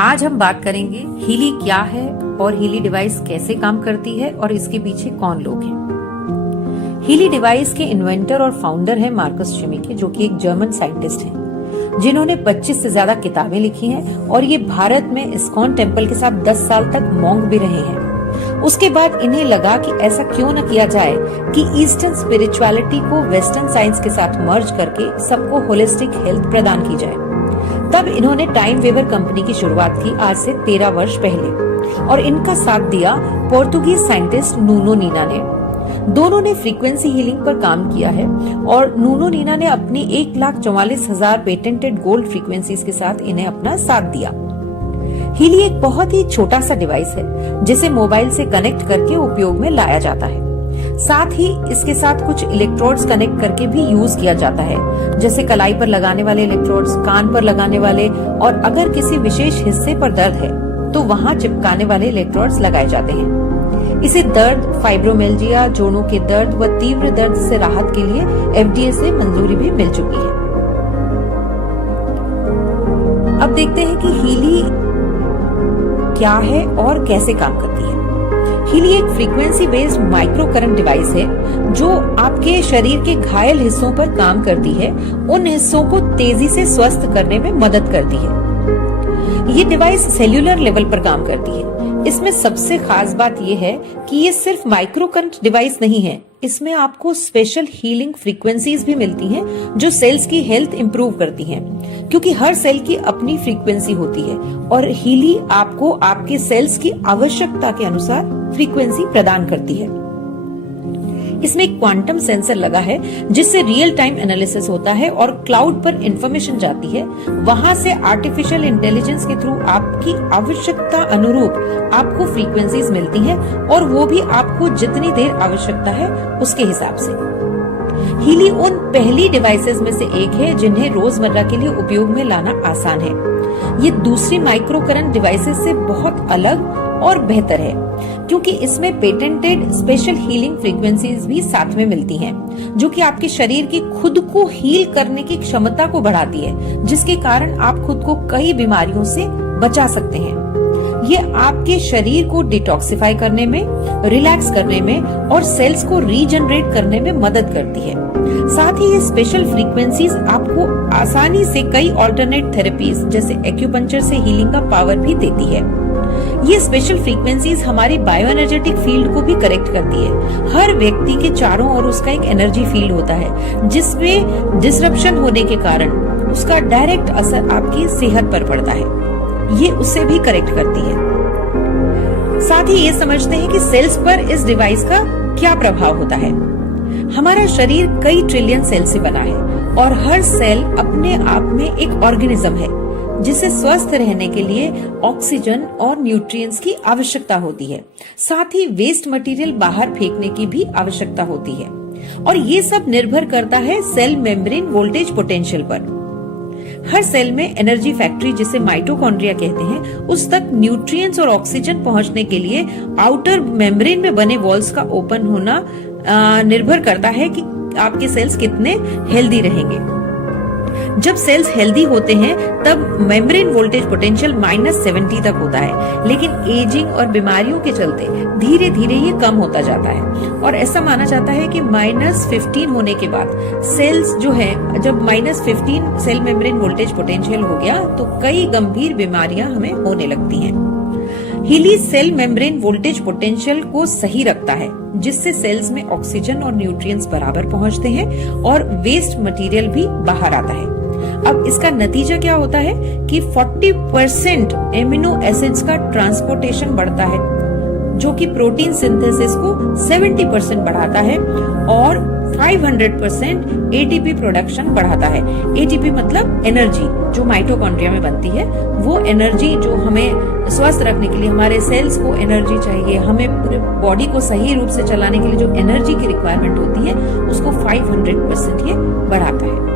आज हम बात करेंगे हीली क्या है और हीली डिवाइस कैसे काम करती है और इसके पीछे कौन लोग हैं। हीली डिवाइस के इन्वेंटर और फाउंडर हैं मार्कस शिमिके, जो कि एक जर्मन साइंटिस्ट हैं, जिन्होंने 25 से ज्यादा किताबें लिखी हैं और ये भारत में इस्कॉन टेम्पल के साथ 10 साल तक मॉन्क भी रहे हैं। उसके बाद इन्हें लगा कि ऐसा क्यों न किया जाए कि ईस्टर्न स्पिरिचुअलिटी को वेस्टर्न साइंस के साथ मर्ज करके सबको होलिस्टिक हेल्थ प्रदान की जाए। तब इन्होंने टाइम वेवर कंपनी की शुरुआत की आज से 13 वर्ष पहले, और इनका साथ दिया पोर्तुगीज साइंटिस्ट नूनो नीना ने। दोनों ने फ्रीक्वेंसी हीलिंग पर काम किया है और नूनो नीना ने अपनी 1,44,000 पेटेंटेड गोल्ड फ्रीक्वेंसीज के साथ इन्हें अपना साथ दिया। हीली एक बहुत ही छोटा सा डिवाइस है जिसे मोबाइल से कनेक्ट करके उपयोग में लाया जाता है। साथ ही इसके साथ कुछ इलेक्ट्रोड्स कनेक्ट करके भी यूज किया जाता है, जैसे कलाई पर लगाने वाले इलेक्ट्रोड्स, कान पर लगाने वाले, और अगर किसी विशेष हिस्से पर दर्द है तो वहां चिपकाने वाले इलेक्ट्रोड्स लगाए जाते हैं। इसे दर्द, फाइब्रोमिल्जिया, जोड़ों के दर्द व तीव्र दर्द से राहत के लिए FDA से मंजूरी भी मिल चुकी है। अब देखते हैं कि हीली क्या है और कैसे काम करती है। हीली एक frequency based micro current device है जो आपके शरीर के घायल हिस्सों पर काम करती है, उन हिस्सों को तेजी से स्वस्थ करने में मदद करती है। ये डिवाइस सेल्यूलर लेवल पर काम करती है। इसमें सबसे खास बात यह है कि ये सिर्फ माइक्रो करंट डिवाइस नहीं है, इसमें आपको स्पेशल हीलिंग फ्रीक्वेंसीज भी मिलती हैं जो सेल्स की हेल्थ इंप्रूव करती हैं, क्योंकि हर सेल की अपनी फ्रीक्वेंसी होती है और हीली आपको आपके सेल्स की आवश्यकता के अनुसार फ्रीक्वेंसी प्रदान करती है। इसमें एक क्वांटम सेंसर लगा है जिससे रियल टाइम एनालिसिस होता है और क्लाउड पर इंफॉर्मेशन जाती है। वहां से आर्टिफिशियल इंटेलिजेंस के थ्रू आपकी आवश्यकता अनुरूप आपको फ्रीक्वेंसीज मिलती हैं और वो भी आपको जितनी देर आवश्यकता है उसके हिसाब से। हीली उन पहली डिवाइसेस में से एक है जिन्हें रोजमर्रा के लिए उपयोग में लाना आसान है। ये दूसरी माइक्रो करंट डिवाइसेस से बहुत अलग और बेहतर है क्योंकि इसमें पेटेंटेड स्पेशल हीलिंग फ्रीक्वेंसीज भी साथ में मिलती हैं, जो कि आपके शरीर की खुद को हील करने की क्षमता को बढ़ाती है, जिसके कारण आप खुद को कई बीमारियों से बचा सकते हैं। ये आपके शरीर को डिटॉक्सिफाई करने में, रिलैक्स करने में और सेल्स को रीजनरेट करने में मदद करती है। साथ ही ये स्पेशल फ्रीक्वेंसीज आपको आसानी से कई ऑल्टरनेट थेरेपीज जैसे एक्यूपंक्चर से हीलिंग का पावर भी देती है। ये स्पेशल फ्रीक्वेंसीज हमारी बायो एनर्जेटिक फील्ड को भी करेक्ट करती है। हर व्यक्ति के चारों ओर उसका एक एनर्जी फील्ड होता है जिसमें डिसरप्शन होने के कारण उसका डायरेक्ट असर आपकी सेहत पर पड़ता है। ये उसे भी करेक्ट करती है। साथ ही ये समझते हैं कि सेल्स पर इस डिवाइस का क्या प्रभाव होता है। हमारा शरीर कई ट्रिलियन सेल से बना है और हर सेल अपने आप में एक ऑर्गेनिज्म है जिसे स्वस्थ रहने के लिए ऑक्सीजन और न्यूट्रिएंट्स की आवश्यकता होती है। साथ ही वेस्ट मटेरियल बाहर फेंकने की भी आवश्यकता होती है और ये सब निर्भर करता है सेल मेम्ब्रेन वोल्टेज पोटेंशियल पर। हर सेल में एनर्जी फैक्ट्री, जिसे माइटोकॉन्ड्रिया कहते हैं, उस तक न्यूट्रिएंट्स और ऑक्सीजन पहुंचने के लिए आउटर मेम्ब्रेन में बने वॉल्स का ओपन होना निर्भर करता है कि आपके सेल्स कितने हेल्दी रहेंगे। जब सेल्स हेल्दी होते हैं तब मेम्ब्रेन वोल्टेज पोटेंशियल -70 तक होता है, लेकिन एजिंग और बीमारियों के चलते धीरे धीरे ये कम होता जाता है और ऐसा माना जाता है कि -15 होने के बाद सेल्स जो है, जब -15 सेल मेम्ब्रेन वोल्टेज पोटेंशियल हो गया तो कई गंभीर बीमारियां हमें होने लगती हैं। हीली सेल मेम्ब्रेन वोल्टेज पोटेंशियल को सही रखता है, जिससे सेल्स में ऑक्सीजन और न्यूट्रिएंट्स बराबर पहुंचते हैं और वेस्ट मटेरियल भी बाहर आता है। अब इसका नतीजा क्या होता है कि 40% एमिनो एसिड्स का ट्रांसपोर्टेशन बढ़ता है, जो कि प्रोटीन सिंथेसिस को 70% बढ़ाता है और 500% एटीपी प्रोडक्शन बढ़ाता है। एटीपी मतलब एनर्जी जो माइटोकॉन्ड्रिया में बनती है, वो एनर्जी जो हमें स्वस्थ रखने के लिए, हमारे सेल्स को एनर्जी चाहिए, हमें पूरे बॉडी को सही रूप से चलाने के लिए जो एनर्जी की रिक्वायरमेंट होती है उसको 500% ये बढ़ाता है।